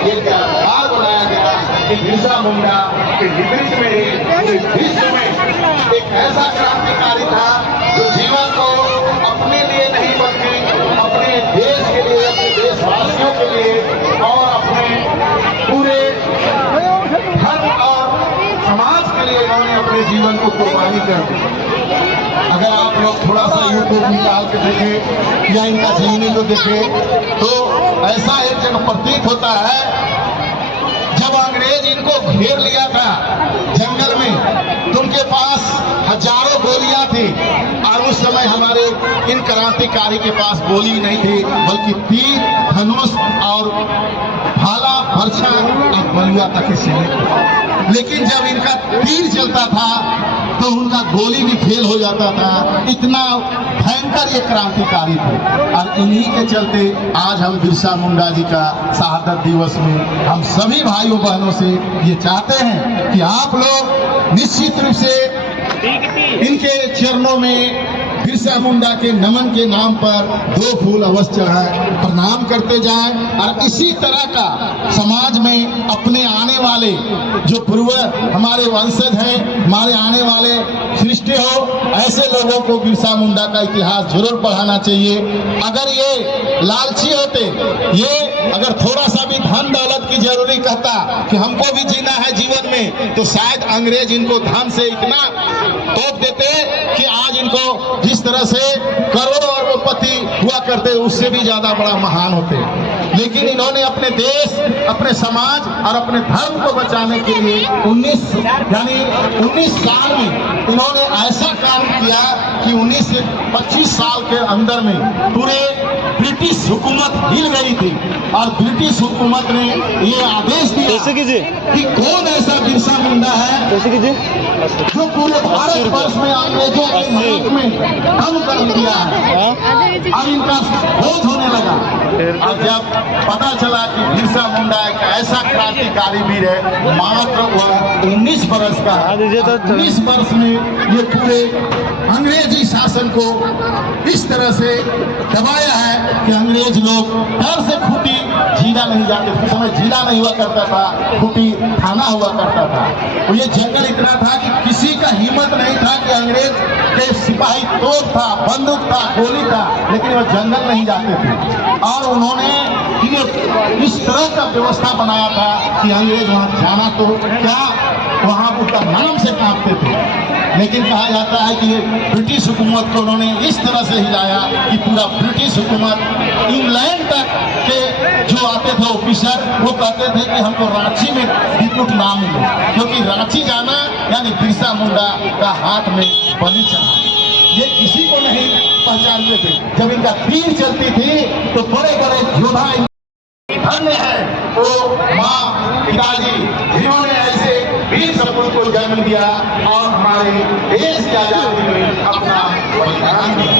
ये त्योहार बनाया गया कि बिरसा मुंडा के नेतृत्व में विश्व में एक ऐसा क्रांतिकारी था जो जीवन को अपने लिए नहीं बल्कि अपने देश के लिए, अपने देशवासियों के लिए और अपने पूरे धर्म और समाज के लिए इन्होंने अपने जीवन को कुर्बानी कर दी। अगर आप लोग थोड़ा सा यूट्यूब निकाल के देखें या इनका जीवनी को देखें तो ऐसा एक जगह प्रतीत होता है जब अंग्रेज इनको घेर लिया था जंगल में तो उनके पास हजारों गोलियां थी और उस समय हमारे इन क्रांतिकारी के पास गोली नहीं थी बल्कि तीर, धनुष और भाला, बर्छा और बलुआ तक सीमित। लेकिन जब इनका तीर चलता था तो उनका गोली भी फेल हो जाता था। इतना भयंकर ये क्रांतिकारी थे और इन्हीं के चलते आज हम बिरसा मुंडा जी का शहादत दिवस में हम सभी भाइयों बहनों से ये चाहते हैं कि आप लोग निश्चित रूप से इनके चरणों में बिरसा मुंडा के नमन के नाम पर 2 फूल अवश्य चढ़ाएं, प्रणाम करते जाएं और इसी तरह का समाज में अपने आने वाले जो पूर्व हमारे वंशज हैं, हमारे आने वाले सृष्टि हो, ऐसे लोगों को बिरसा मुंडा का इतिहास जरूर पढ़ाना चाहिए। अगर ये लालची होते, ये अगर थोड़ा सा भी धन दौलत की जरूरी कहता कि हमको भी जीना है जीवन में, तो शायद अंग्रेज इनको धन से इतना तोप देते कि आज इनको जिस तरह से करोड़ों अरबपति हुआ करते उससे भी ज्यादा बड़ा महान होते। लेकिन इन्होंने अपने देश, अपने समाज और अपने धर्म को बचाने के लिए 19 साल में इन्होंने ऐसा काम किया कि 19 से 25 साल के अंदर में पूरे ब्रिटिश हुकूमत हिल गई थी और ब्रिटिश हुकूमत ने ये आदेश दिया कि कौन ऐसा बिरसा मुंडा है जो पूरे भारत वर्ष में अंग्रेजों के मुल्क में कम कर दिया है। अब इनका खोज होने लगा और जब पता चला कि बिरसा मुंडा एक ऐसा क्रांतिकारी वीर है, मात्र वह 19 वर्ष का है। 19 वर्ष में ये पूरे अंग्रेजी शासन को इस तरह से दबाया है कि अंग्रेज लोग डर से खूटी जीरा नहीं जाते। उस समय जीरा नहीं हुआ करता था, खूटी थाना हुआ करता था। और ये जंगल इतना था कि किसी का हिम्मत नहीं था कि अंग्रेज के सिपाही तोप था, बंदूक था, गोली था, लेकिन वो जंगल नहीं जाते थे। और उन्होंने इस तरह का व्यवस्था बनाया था कि अंग्रेज वहां जाना तो क्या, वहां उनका नाम से कांपते थे। लेकिन कहा जाता है कि ब्रिटिश हुकूमत को उन्होंने इस तरह से हिलाया कि पूरा ब्रिटिश हुकूमत इंग्लैंड तक के जो आते थे ऑफिसर, वो कहते थे कि हमको रांची में टिकट ना मिले, क्योंकि रांची जाना यानी बिरसा मुंडा का हाथ में बलि चढ़ाना। ये किसी को नहीं पहचानते थे। जब इनका तीर चलती थी तो बड़े बड़े योद्धा धन्य है वो माँ पिताजी जिन्होंने ऐसे वीर सपूत को जन्म दिया और हमारे देश की आजादी में अपना बलिदान दिया।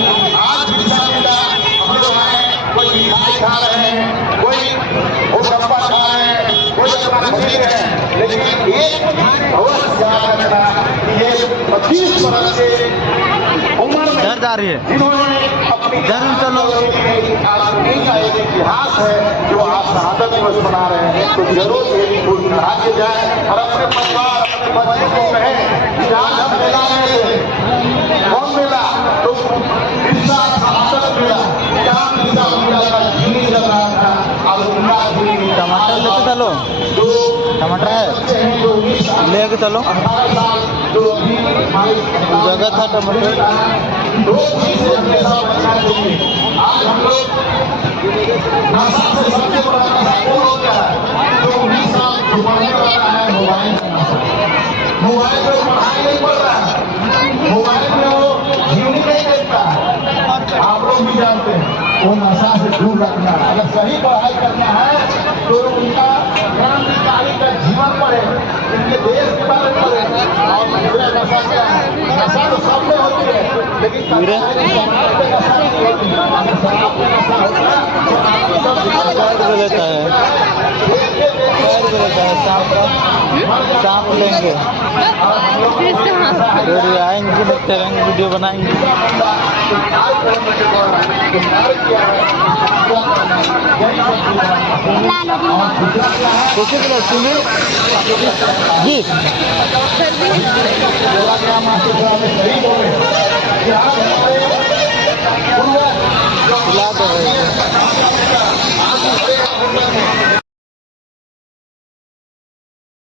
आज बिरसा मुंडा हम लोग हैं, कोई मिठाई खा रहे हैं, कोई गोलगप्पा खा रहे हैं, कोई अपना शरीर है, लेकिन एक अवश्य याद रखना कि ये 25 वर्ष के उम्र में जा रही है, जिन्होंने अपनी जरूर चलो का एक इतिहास है जो आप शहादत दिवस मना रहे हैं, तो जरूर ये फूल चढ़ा के जाए और अपने परिवार, अपने बच्चों को कहें कि आज हम मेला गए थे। कौन मेला? तो बिरसा शहादत मेला, जहाँ बिरसा मुंडा का जीवनी चल रहा था और उनका जीवनी। टमाटर लेके चलो, टमाटर है लेके चलो, जगह था टमाटर। आज हम लोग नशा से सबसे बड़ा नशा कौन होता है? जो 19 साल जो पढ़ने वाला है, मोबाइल का नशा। मोबाइल में पढ़ाई नहीं पढ़ रहा है, मोबाइल में वो जीवनी नहीं देखता है। आप लोग भी जानते हैं वो नशा से दूर रखना। अगर सही पढ़ाई करना है तो उनका क्रांतिकारी का जीवन पढ़े, इनके देश के बारे में पढ़े। और नशा क्या है? नशा तो सब में होती है, लेकिन सांप लेंगे, आएंगे, देखते रहेंगे, वीडियो बनाएंगे। और गुजरात का है कैसे किलो सीमेंट जी बोला गया मास्टर साहब ने सही बोले कि आप हमारे पूर्वज जो खिला दो भाई